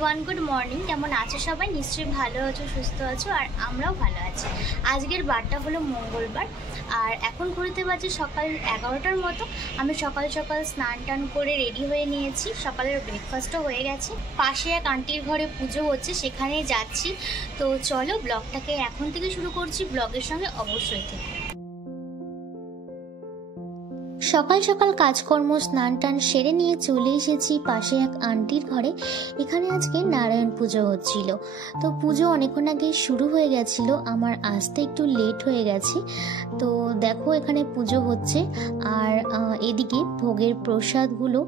Everyone, good morning. কেমন আছো সবাই? নিশ্চয়ই ভালো আছো, সুস্থ আছো, আর আমরাও ভালো আছি। আজকের বারটা হলো মঙ্গলবার, আর এখন ঘুরতে বাজে সকাল 11টার মতো। আমি সকাল সকাল স্নান টান করে রেডি হয়ে নিয়েছি, সকালের ব্রেকফাস্টও হয়ে গেছে। পাশে এক আন্টির ঘরে পুজো হচ্ছে, সেখানেই যাচ্ছি। তো চলো ব্লগটাকে এখন থেকে শুরু করছি, ব্লগের সঙ্গে অবশ্যই থেকে। সকাল সকাল কাজকর্ম স্নান টান সেরে নিয়ে চলে এসেছি পাশে এক আন্টির ঘরে। এখানে আজকে নারায়ণ পুজো হচ্ছিল, তো পুজো অনেকক্ষণ আগে শুরু হয়ে গেছিল, আমার আসতে একটু লেট হয়ে গেছে। তো দেখো এখানে পুজো হচ্ছে, আর এদিকে ভোগের প্রসাদগুলো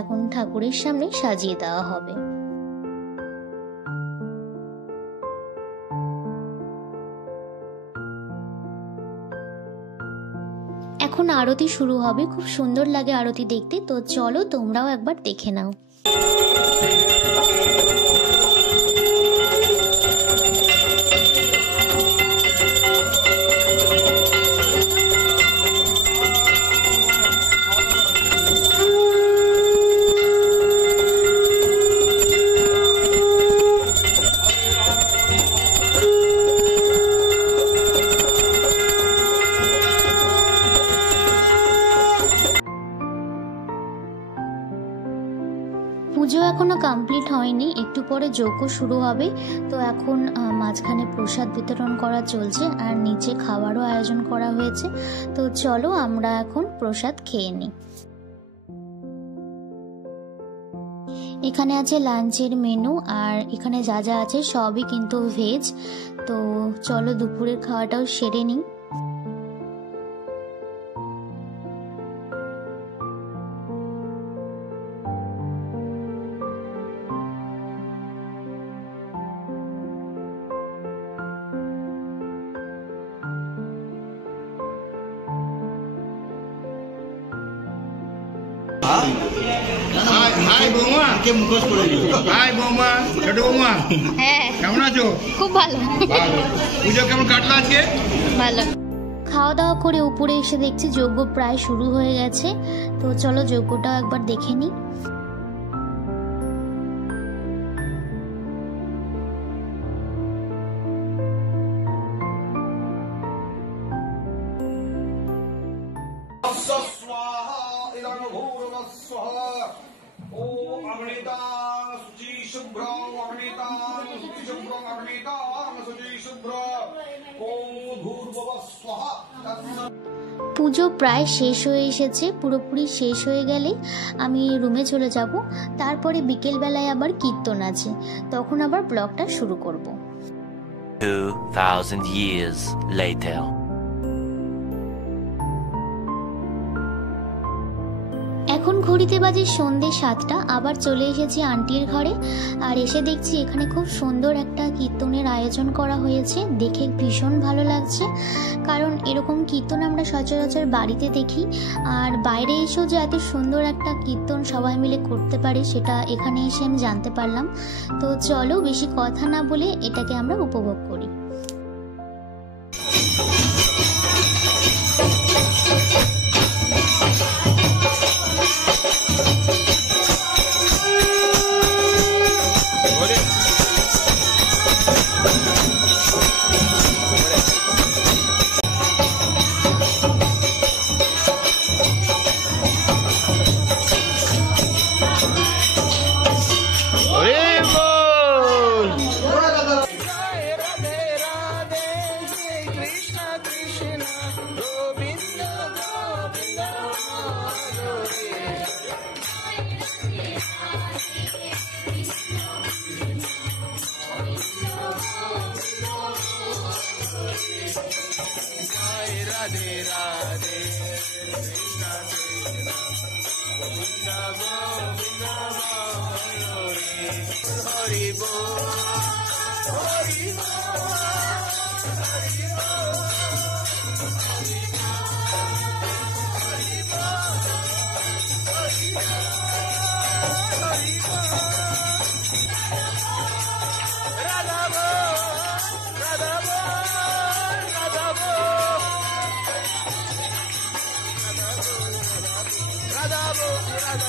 এখন ঠাকুরের সামনে সাজিয়ে দেওয়া হবে। এখন আরতি শুরু হবে, খুব সুন্দর লাগে আরতি দেখতে। তো চলো তোমরাও একবার দেখে নাও। পুজো এখনো কমপ্লিট হয়নি, একটু পরে যজ্ঞ শুরু হবে। তো এখন মাঝখানে প্রসাদ বিতরণ করা চলছে, আর নিচে খাওয়ারও আয়োজন করা হয়েছে। তো চলো আমরা এখন প্রসাদ খেয়ে নিই। এখানে আছে লাঞ্চের মেনু, আর এখানে যা যা আছে সবই কিন্তু ভেজ। তো চলো দুপুরের খাওয়াটাও সেরে নিই। হাই বৌমা, কে মুখোশ করে দিল? হাই বৌমা, ছোট বৌমা। হ্যাঁ, কেমন আছো? খুব ভালো। পুজো কেমন কাটলো আজকে? ভালো। খাওয়া দাওয়া করে উপরে এসে দেখছি যজ্ঞ প্রায় শুরু হয়ে গেছে। তো চলো যজ্ঞটা একবার দেখে নিই। পুজো প্রায় শেষ হয়ে এসেছে, পুরোপুরি শেষ হয়ে গেলে আমি রুমে চলে যাব। তারপরে বিকেলবেলায় আবার কীর্তন আছে, তখন আবার ব্লগটা শুরু করব। 2000 years later. এখন ঘড়িতে বাজে সন্ধ্যে 7টা। আবার চলে এসেছি আন্টির ঘরে, আর এসে দেখছি এখানে খুব সুন্দর একটা কীর্তনের আয়োজন করা হয়েছে। দেখে ভীষণ ভালো লাগছে, কারণ এরকম কীর্তন আমরা সচরাচর বাড়িতে দেখি, আর বাইরে এসেও যে এত সুন্দর একটা কীর্তন সবাই মিলে করতে পারে সেটা এখানে এসে আমি জানতে পারলাম। তো চলো বেশি কথা না বলে এটাকে আমরা উপভোগ করি। राधे राधे कृष्ण कृष्ण गोविंद गोविंद हरि बोल हरि बोल हरि बोल राधा बोल राधा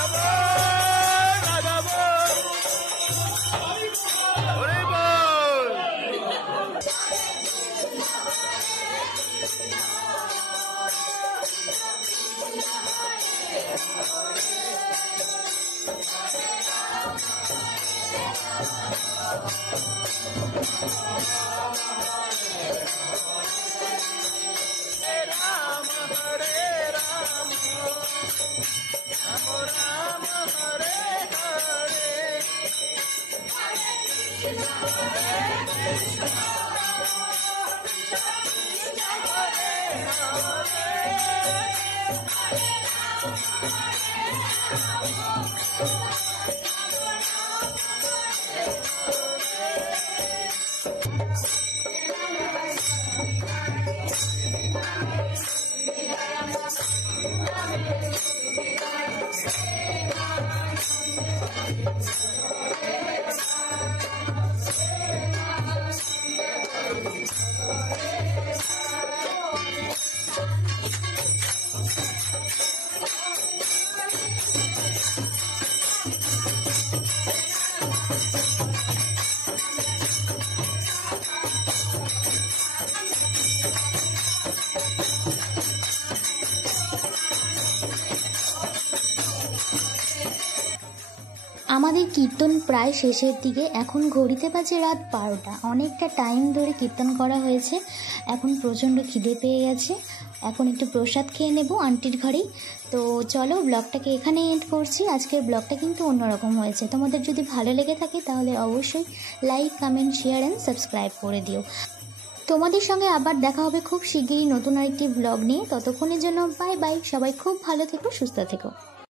बोल আমাদের কীর্তন প্রায় শেষের দিকে। এখন ঘড়িতে বাজে রাত 12টা। অনেকটা টাইম ধরে কীর্তন করা হয়েছে। এখন প্রচণ্ড খিদে পেয়ে গেছে। এখন একটু প্রসাদ খেয়ে নেব আন্টির ঘরেই। তো চলো ব্লগটাকে এখানে এন্ড করছি। আজকের ব্লগটা কিন্তু অন্যরকম হয়েছে। তোমাদের যদি ভালো লেগে থাকে তাহলে অবশ্যই like, comment, share and subscribe করে দিও। তোমাদের সঙ্গে আবার দেখা হবে খুব শিগগিরই নতুন আরেকটি ব্লগ নিয়ে। ততক্ষণের জন্য বাই বাই। সবাই খুব ভালো থেকো, সুস্থ থেকো।